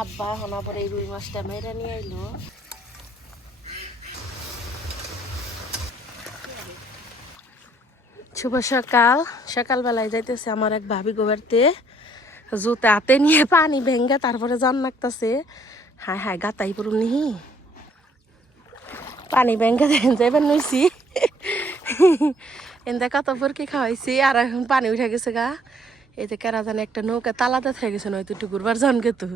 আব্বা এখন আবার এই রুই মাছটা মেরে নিয়ে শুভ সকাল। সকালবেলায় যাইতেছে আমার এক ভাবি গোবারতে। জুতা হাতে নিয়ে পানি ভেঙ্গে তারপরে জান লাগতেছে। হায় হায়, গাতাই পড়ুন নিহি। পানি ভেঙ্গে যাইবার নইছি। এন্দা কত ফুরকি খাওয়াইছি, আর এখন পানি উঠে গেছে গা। যে কেরা জানে একটা নৌকা তালাতে থেকে গেছে, নয়তো একটু ঘুরবার জন তো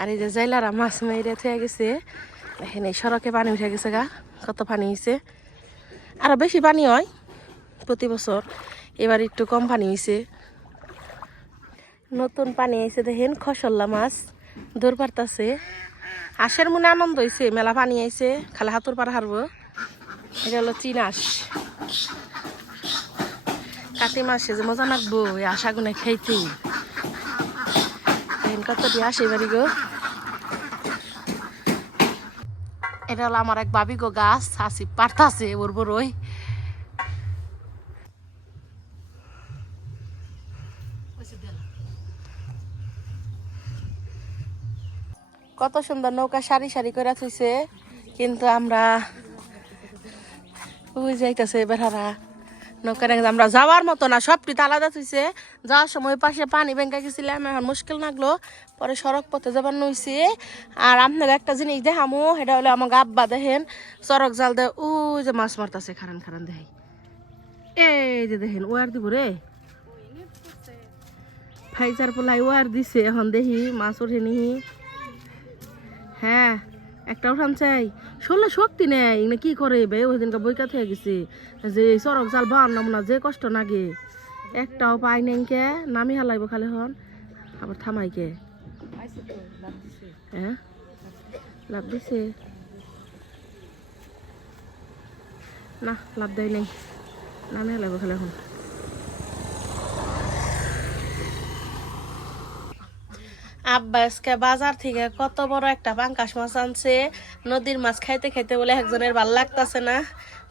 আর এই যে জেলারা মাছ মেরে থেকে গেছে এখানে এই সড়কে পানি উঠে গেছে গা, কত পানি হয়েছে আরও বেশি পানি হয় প্রতি বছর, এবার একটু কম পানি হয়েছে নতুন পানি আইছে, দেখেন খসল্লা মাছ দৌড় পারতাছে। আশের মনে আনন্দ হয়েছে মেলা পানি আইছে, খালি হাতুর পার হারবো। এটা হলো চিনাস কাতি মাসে যে মজা লাগবো আশা গুনে খাইতে দেখেন কত দিয়ে আসে বাড়ি গো। এটা হলো আমার এক বাবি গো গাছ আসি পারতাছে ওর বড়ই। কত সুন্দর নৌকা সারি সারি করে থইছে, কিন্তু আমরা ওই যাইতেছে বেড়ারা নৌকার আমরা যাওয়ার মতো না সবটি আলাদা থইছে যাওয়ার সময় পাশে পানি ব্যাংকা গেছিলাম এখন মুশকিল লাগল পরে সড়ক পথে যাবার নইছি আর আপনার একটা জিনিস দেখামো সেটা হলো আমার আব্বা দেখেন চরক জাল দে ও যে মাছ মারতাছে খারান খারান দেখাই এই যে দেখেন ও আর দিব রে ফাইজার পোলাই ও আর দিছে এখন দেখি মাছ ওঠে নিহি হ্যাঁ একটা উঠান চাই শোলে শক্তি নেই না কি করে? বে ওই দিনকে বইকা থেকে গেছে। যে সড়ক জাল বান না যে কষ্ট নাগে। একটাও পাই নেই কে নামি হালাইব খালি হন। আবার থামাই কে? হ্যাঁ? লাভ দিছে। না লাভ দেয় নেই। নামি হালাইব খালি এখন। আব্বা আজকে বাজার থেকে কত বড় একটা পাঙ্কাশ মাছ আনছে। নদীর মাছ খাইতে খাইতে বলে একজনের ভালো লাগতাছে না।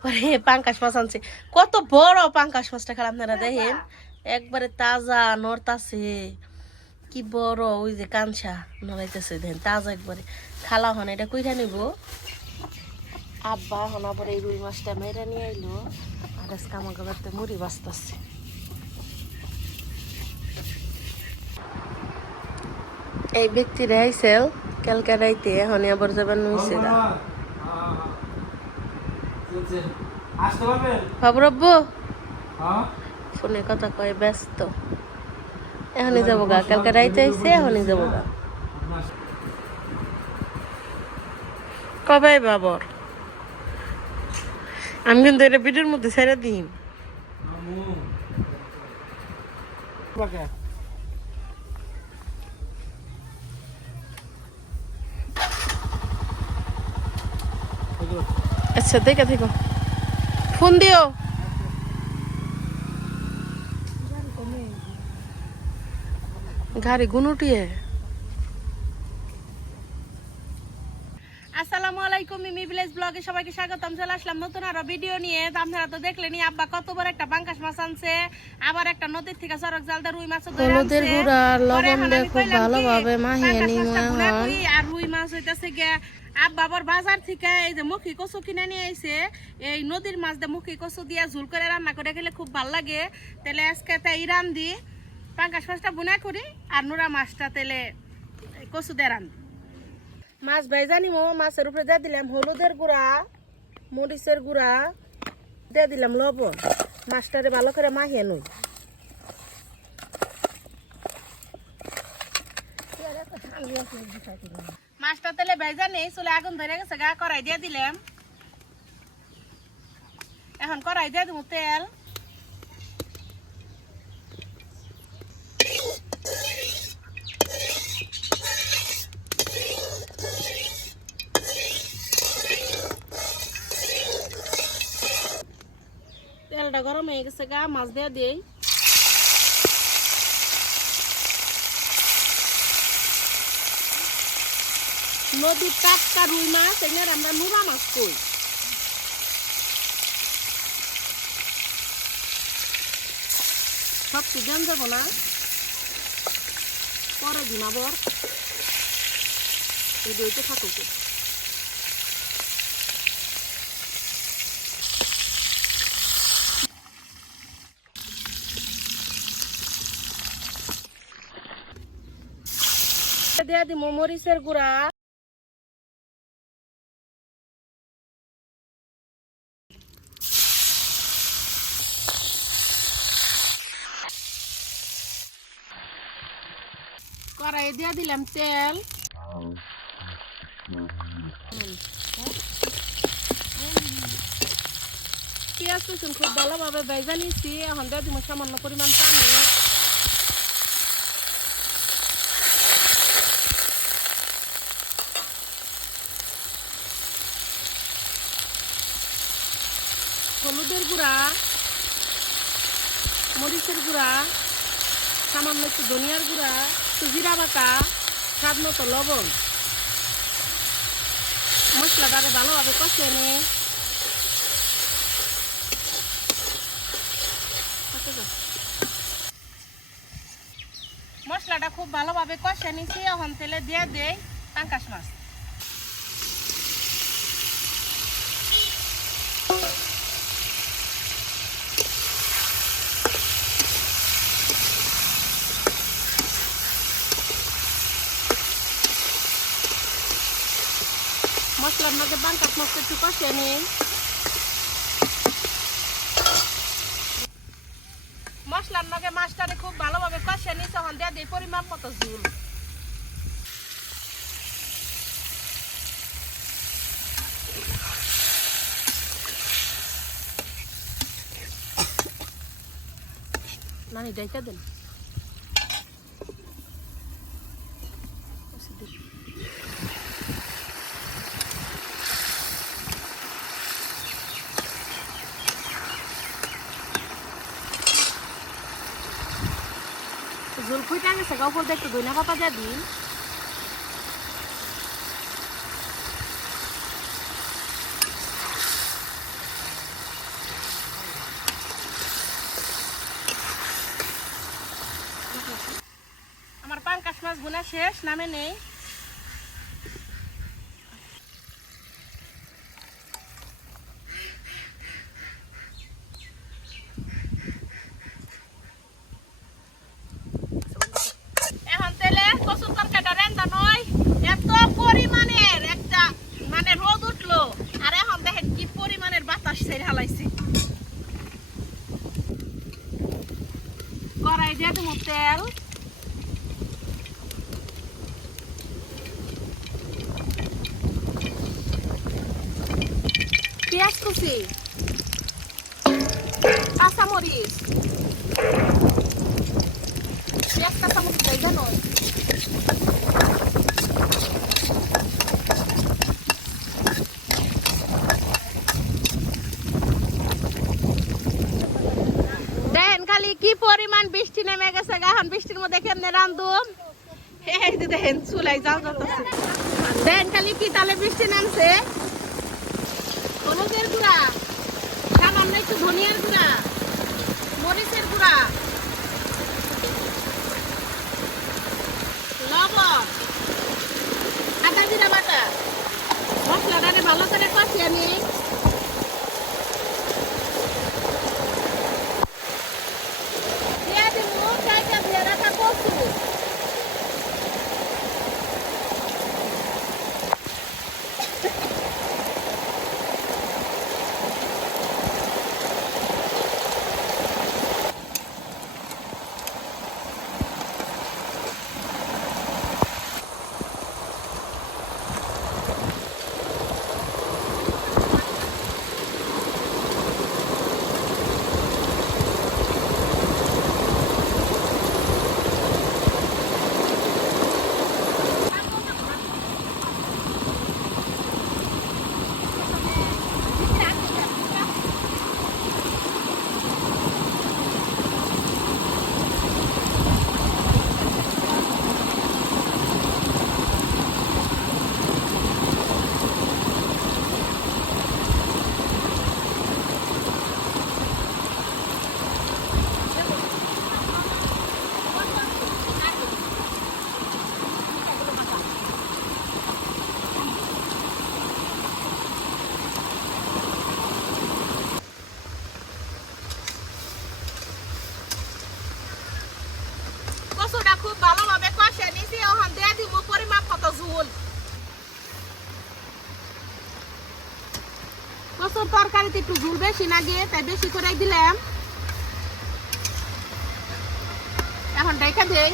পরে পাঙ্কাশ মাছ আনছে। কত বড় পাঙ্কাশ মাছটা খেলা আপনারা দেখেন। একবারে তাজা নড়তাছে। কি বড়, ওই যে কাঞ্চা নড়াইতেছে, দেখেন, তাজা একবারে। খালা হন, এটা কইরা নিব। আব্বা হন আবার এই রুই মাছটা মেরে নিয়ে আইলো। আর আজকে আমাকে মুড়ি বাঁচতেছে এই ব্যক্তিরা আইসেল ক্যালকাটাইতে এখন আবার যাবেন নইছে দা আসতে পারবেন বাবু রব্বু। হ্যাঁ? ফোনে কথা কয় ব্যস্ত। এখনই যাব গা ক্যালকাটাইতে আইসে এখনই যাব গা। কবে বাবর? আমি কিন্তু এটা ভিডিওর মধ্যে ছেড়ে দিন আচ্ছা দেখে থেকো। ফোন দিও। গাড়ি গুনুটিয়ে। আসসালামু আলাইকুম মিমি ভিলেজ ব্লগে সবাইকে স্বাগতম। চলে আসলাম নতুন আরও ভিডিও নিয়ে। আপনারা তো দেখলেনি আব্বা কত বড় একটা বাঙ্কাশ মাছ আনছে। আবার একটা নদীর থেকে সরক জালদা রুই মাছ হলুদের গুঁড়া লবণ দিয়ে খুব ভালোভাবে মাহিয়ে নিমু আর রুই মাছ হইতাছে গিয়া আব্বা আবার বাজার থেকে এই যে মুখি কচু কিনে নিয়ে আইছে। এই নদীর মাছ দিয়ে মুখি কচু দিয়া ঝুল করে রান্না করে খেলে খুব ভালো লাগে। তাহলে আজকে তাই রান দি পাঙ্কাশ মাছটা বুনা করি আর নোরা মাছটা তেলে কচু দিয়ে রান মাছ ভাইজা নিমো মাছের উপরে দিয়ে দিলাম হলুদের গুঁড়া, মরিচের গুঁড়া, দিয়ে দিলাম লবণ। মাছটারে ভালো করে মাখিয়ে নই। মাছটা তেলে ভেজা নেই চলে আগুন ধরে গেছে, গা কড়াই দিয়ে দিলাম। এখন কড়াই দিয়ে দিব তেল। তেলটা গরম হয়ে গেছে গা, মাছ দিয়ে দিই। নদীর টাটকা রুই মাছ এখানে আমরা নুরা মাছ কই। সব কি দেন যাব না? পরে দিন আবার। এই দইতে থাকুক। দেয়া দি মরিচের গুঁড়া। কড়াই দিয়ে দিলাম তেল। পেঁয়াজ রসুন খুব ভালোভাবে ভেজে নিচ্ছি এখন দিয়ে দিব সামান্য পরিমাণ পানি। হলুদের গুঁড়া, মরিচের গুঁড়া, সামান্য একটু ধনিয়ার গুঁড়া, একটু জিরা বাটা, স্বাদ মতো লবণ। মশলাটারে ভালোভাবে কষিয়ে নে। মশলাটা খুব ভালোভাবে কষে নিছি, এখন তেলে দিয়ে দেই পাঙ্কাশ মাছ। মশলার মধ্যে বাঙ্কাশ মাছটা একটু কষিয়ে নিই। মশলার মধ্যে মাছটারে খুব ভালোভাবে কষিয়ে নিই, তখন দিয়ে দিই পরিমাণ মতো ঝুল। নানি ডাইকা দেন। ঝোল ফুইটা গেছে গা উপর একটু ধনিয়া পাতা দিয়ে দিন আমার পাঙ্কাশ মাছ বোনা শেষ, নামে নেই এখন তেলে কচুর তরকারিটা রেন্দা নয় এত পরিমাণের একটা মানে রোদ উঠল আর এখন দেখেন কি পরিমাণের বাতাস ছেড়ে হালাইছে কড়াই দিয়ে দেবো তেল পেঁয়াজ কুচি কাঁচামরিচ পেঁয়াজ কাঁচামরিচ জায়গা নয় দেখেন খালি কি পরিমাণ বৃষ্টি নেমে গেছে গা এখন বৃষ্টির মধ্যে কেমনে রান্ধুম দেখেন চুলাই খালি কি তালে বৃষ্টি নামছে? হলুদের গুঁড়া, সামান্য একটু ধনিয়ার গুঁড়া, মরিচের গুঁড়া, লবণ, আদা জিরা বাটা। মশলাটাকে ভালো করে কষিয়ে নিই দিয়ে দিব চাইটা দিয়ে রাখা কচু তরকারিতে একটু ঝুল বেশি গিয়ে তাই বেশি করে দিলাম। এখন ডাইকা দেই।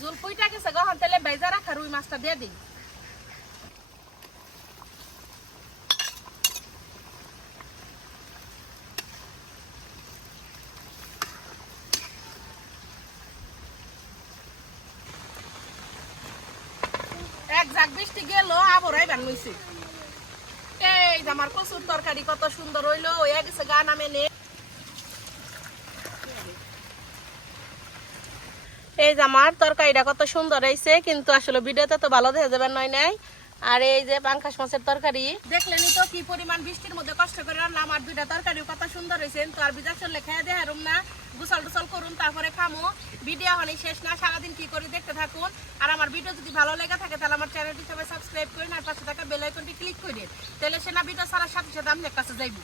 জুল গেছে গহন তেলে বেজা রাখা রুই মাছটা দিয়ে দিই। এই কচুর কত সুন্দর হইল এই যে আমার তরকারিটা কত সুন্দর হয়েছে কিন্তু আসলে ভিডিওতে তো ভালো দেখা যাবে, নয় নাই? আর এই যে পাঙ্কাশ মাছের তরকারি। দেখলেন তো কি পরিমাণ বৃষ্টির মধ্যে কষ্ট করে রান্নাম আর দুইটা তরকারি কত সুন্দর হয়েছে। তো আর বিজা চললে খেয়ে দেয় হারুম না, গুসল টুসল করুন, তারপরে খামো। ভিডিও হলে শেষ না, সারাদিন কি করে দেখতে থাকুন। আর আমার ভিডিও যদি ভালো লেগে থাকে, তাহলে আমার চ্যানেলটি সবাই সাবস্ক্রাইব করুন আর পাশে থাকা বেল আইকনটি ক্লিক করে দিন। তাহলে সেনা ভিডিও ছাড়ার সাথে সাথে আমি কাছে যাইব।